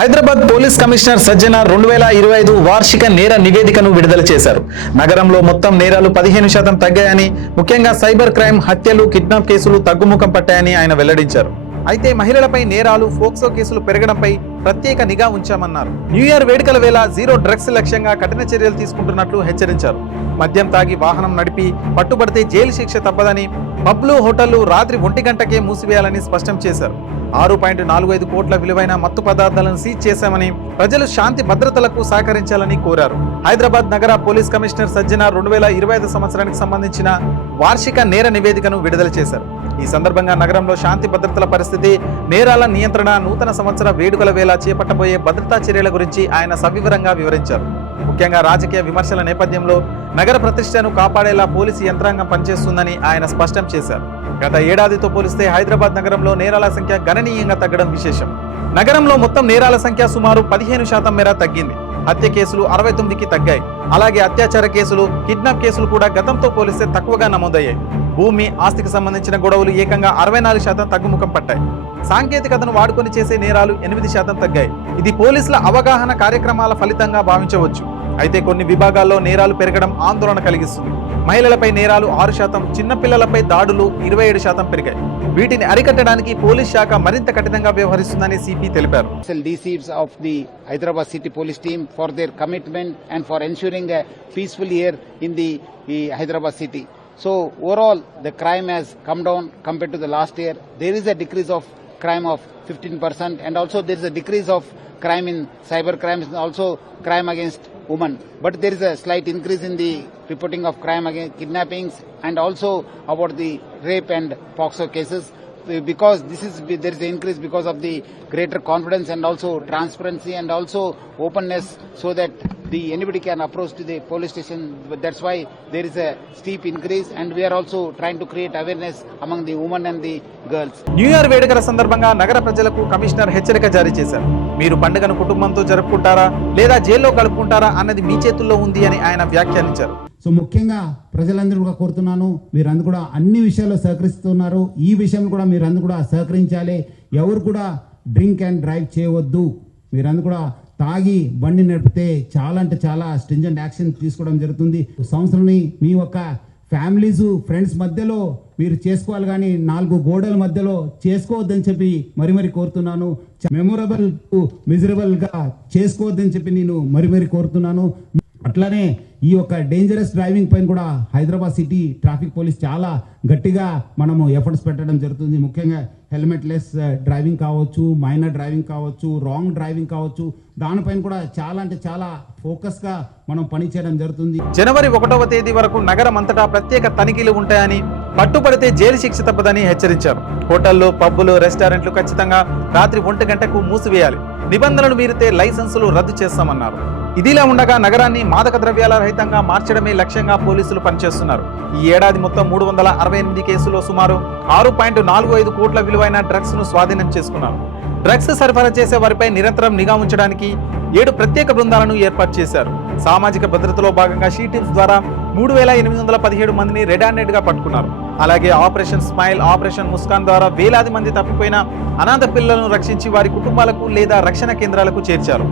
Hyderabad police commissioner సజ్జన 2025 వార్షిక నేర నివేదికను విడుదల చేశారు. నగరంలో మొత్తం నేరాలు 15% తగ్గాయని, ముఖ్యంగా సైబర్ క్రైమ్, హత్యలు, కిడ్నాప్ కేసులు తగ్గుముఖం పట్టాయని ఆయన వెల్లడించారు. అయితే మహిళలపై నేరాలు, ఫోక్సో కేసులు పెరగడంపై ప్రత్యేక నిఘా ఉంచామన్నారు. న్యూ ఇయర్ వేడుకల వేళ జీరో డ్రగ్స్ లక్ష్యంగా కఠిన చర్యలు తీసుకుంటున్నట్లు హెచ్చరించారు. మద్యం తాగి వాహనం నడిపి పట్టుబడితే జైలు శిక్ష తప్పదని, పబ్లు, హోటళ్లు రాత్రి 1 గంటకే మూసివేయాలని స్పష్టం చేశారు. 6.45 కోట్ల విలువైన మత్తు పదార్థాలను సీజ్ చేశామని, ప్రజలు శాంతి భద్రతలకు సహకరించాలని కోరారు. హైదరాబాద్ నగర పోలీస్ కమిషనర్ సజ్జన 2025 సంవత్సరానికి సంబంధించిన వార్షిక నేర నివేదికను విడుదల చేశారు. ఈ సందర్భంగా నగరంలో శాంతి భద్రతల పరిస్థితి, నేరాల నియంత్రణ, నూతన సంవత్సర వేడుకల వేళ చేపట్టబోయే భద్రతా చర్యల గురించి ఆయన సవివరంగా వివరించారు. ముఖ్యంగా రాజకీయ విమర్శల నేపథ్యంలో నగర ప్రతిష్టను కాపాడేలా పోలీసు యంత్రాంగం పనిచేస్తుందని ఆయన స్పష్టం చేశారు. గత ఏడాదితో పోలిస్తే హైదరాబాద్ నగరంలో నేరాల సంఖ్య గణనీయంగా తగ్గడం విశేషం. నగరంలో మొత్తం నేరాల సంఖ్య సుమారు 15% మేర తగ్గింది. హత్య కేసులు 69కి తగ్గాయి. అలాగే అత్యాచార కేసులు, కిడ్నాప్ కేసులు కూడా గతంతో పోలిస్తే తక్కువగా నమోదయ్యాయి. భూమి, ఆస్తికి సంబంధించిన గొడవలు ఏకంగా 64% తగ్గుముఖం పట్టాయి. సాంకేతికతను వాడుకొని చేసే నేరాలు 8% తగ్గాయి. ఇది పోలీసుల అవగాహన కార్యక్రమాల ఫలితంగా భావించవచ్చు. అయితే కొన్ని విభాగాల్లో నేరాలు పెరగడం ఆందోళన కలిగిస్తుంది. మహిళలపై నేరాలు 6%, చిన్నపిల్లలపై దాడులు 27% పెరిగాయి. వీటిని అరికట్టడానికి పోలీస్ శాఖ మరింత కఠినంగా వ్యవహరిస్తుందని సిపి తెలిపారు. DCs of the Hyderabad City Police Team for their commitment and for ensuring a peaceful year in the Hyderabad City. So overall, the crime has come down compared to the last year. There is a decrease of crime of 15%, and also there is a decrease of crime in cyber crimes and also crime against women. But there is a slight increase in the reporting of crime against kidnappings and also about the rape and POCSO cases. Because there is an increase because of the greater confidence and also transparency and also openness, so that anybody can approach to the police station. That's why there is a steep increase, and we are also trying to create awareness among the women and the girls. New year వేడుకల సందర్భంగా నగర ప్రజలకు commissioner హెచ్చరిక జారీ చేశారు. మీరు పండుగను కుటుంబంతో జరుపుకుంటారా లేదా జైల్లో కలుపుకుంటారా అన్నది మీ చేతుల్లో ఉంది అని ఆయన వ్యాఖ్యానించారు. సో ముఖ్యంగా ప్రజలందరూ కూడా కోరుతున్నాను, మీరందరూ కూడా అన్ని విషయాల్లో సహకరిస్తున్నారు. ఈ విషయంలో కూడా మీరందరూ కూడా సహకరించాలి. ఎవరు కూడా డ్రింక్ అండ్ డ్రైవ్ చేయవద్దు. మీరందరూ కూడా తాగి బండి నడిపితే చాలా అంటే చాలా స్ట్రింజెంట్ యాక్షన్ తీసుకోవడం జరుగుతుంది. సంవత్సరాన్ని మీ యొక్క ఫ్యామిలీస్, ఫ్రెండ్స్ మధ్యలో మీరు చేసుకోవాలి, కానీ 4 గోడల మధ్యలో చేసుకోవద్దని చెప్పి మరి కోరుతున్నాను. మెమొరబుల్ మిజరబుల్ గా చేసుకోవద్దని చెప్పి నేను మరి కోరుతున్నాను. అట్లానే ఈ యొక్క డేంజరస్ డ్రైవింగ్ పైన కూడా హైదరాబాద్ సిటీ ట్రాఫిక్ పోలీస్ చాలా గట్టిగా మనము ఎఫర్ట్స్ పెట్టడం జరుగుతుంది. ముఖ్యంగా హెల్మెట్ లెస్ డ్రైవింగ్ కావచ్చు, మైనర్ డ్రైవింగ్ కావచ్చు, రాంగ్ డ్రైవింగ్ కావచ్చు, దానిపైన కూడా చాలా అంటే చాలా ఫోకస్ గా మనం పనిచేయడం జరుగుతుంది. జనవరి 1వ తేదీ వరకు నగరం అంతటా ప్రత్యేక తనిఖీలు ఉంటాయని, పట్టుబడితే జైలు శిక్ష తప్పదని హెచ్చరించారు. హోటళ్లు, పబ్బులు, రెస్టారెంట్లు ఖచ్చితంగా రాత్రి 1 గంటకు మూసివేయాలి. నిబంధనలు మీరితే లైసెన్సులు రద్దు చేస్తామన్నారు. ఇదిలా ఉండగా నగరాన్ని మాదక ద్రవ్యాల రహితంగా మార్చడమే లక్ష్యంగా పోలీసులు పనిచేస్తున్నారు. ఈ ఏడాది మొత్తం 368 కేసులో సుమారు 6.45 కోట్ల విలువైన డ్రగ్స్ ను స్వాధీనం చేసుకున్నారు. డ్రగ్స్ సరఫరా చేసే వారిపై నిరంతరం నిఘా ఉంచడానికి 7 ప్రత్యేక బృందాలను ఏర్పాటు చేశారు. సామాజిక భద్రతలో భాగంగా షీ టీమ్స్ ద్వారా 3817 మందిని రెడ్ హ్యాండెడ్ గా పట్టుకున్నారు. అలాగే ఆపరేషన్ స్మైల్, ఆపరేషన్ ముస్కాన్ ద్వారా వేలాది మంది తప్పిపోయిన అనాథ పిల్లలను రక్షించి వారి కుటుంబాలకు లేదా రక్షణ కేంద్రాలకు చేర్చారు.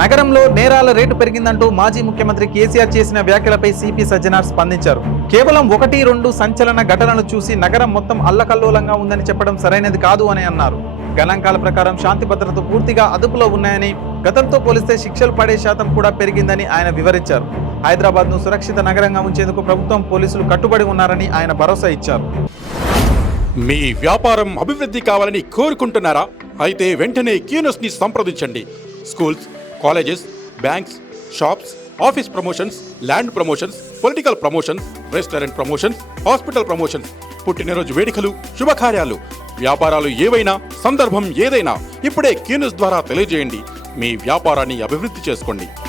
నగరంలో నేరాల రేటు పెరిగిందంటూ మాజీ ముఖ్యమంత్రి కేసీఆర్ చేసిన వ్యాఖ్యలపై సిపి సజ్జనార్ స్పందించారు. కేవలం 1-2 సంచలన ఘటనలు చూసి నగరం మొత్తం అల్లకల్లోలంగా ఉందని చెప్పడం సరైనది కాదు అని అన్నారు. గణాంకాల ప్రకారం శాంతి భద్రత పూర్తిగా అదుపులో ఉన్నాయని, గతంతో పోలిస్తే శిక్షలు పడే శాతం కూడా పెరిగిందని ఆయన వివరించారు. హైదరాబాద్ ను సురక్షిత నగరంగా ఉంచేందుకు ప్రభుత్వం, పోలీసులు కట్టుబడి ఉన్నారని ఆయన భరోసా ఇచ్చారు. మీ వ్యాపారం అభివృద్ధి కావాలని కోరుకుంటున్నారా? అయితే వెంటనే క్యూనస్ ని సంప్రదించండి. Schools, colleges, banks, shops, office promotions, land promotions, political promotions, restaurant promotions, hospital promotions, పుట్టినరోజు వేడుకలు, శుభకార్యాలు, వ్యాపారాలు ఏవైనా, సందర్భం ఏదైనా ఇప్పుడే క్యూనస్ ద్వారా తెలియజేయండి. మీ వ్యాపారాన్ని అభివృద్ధి చేసుకోండి.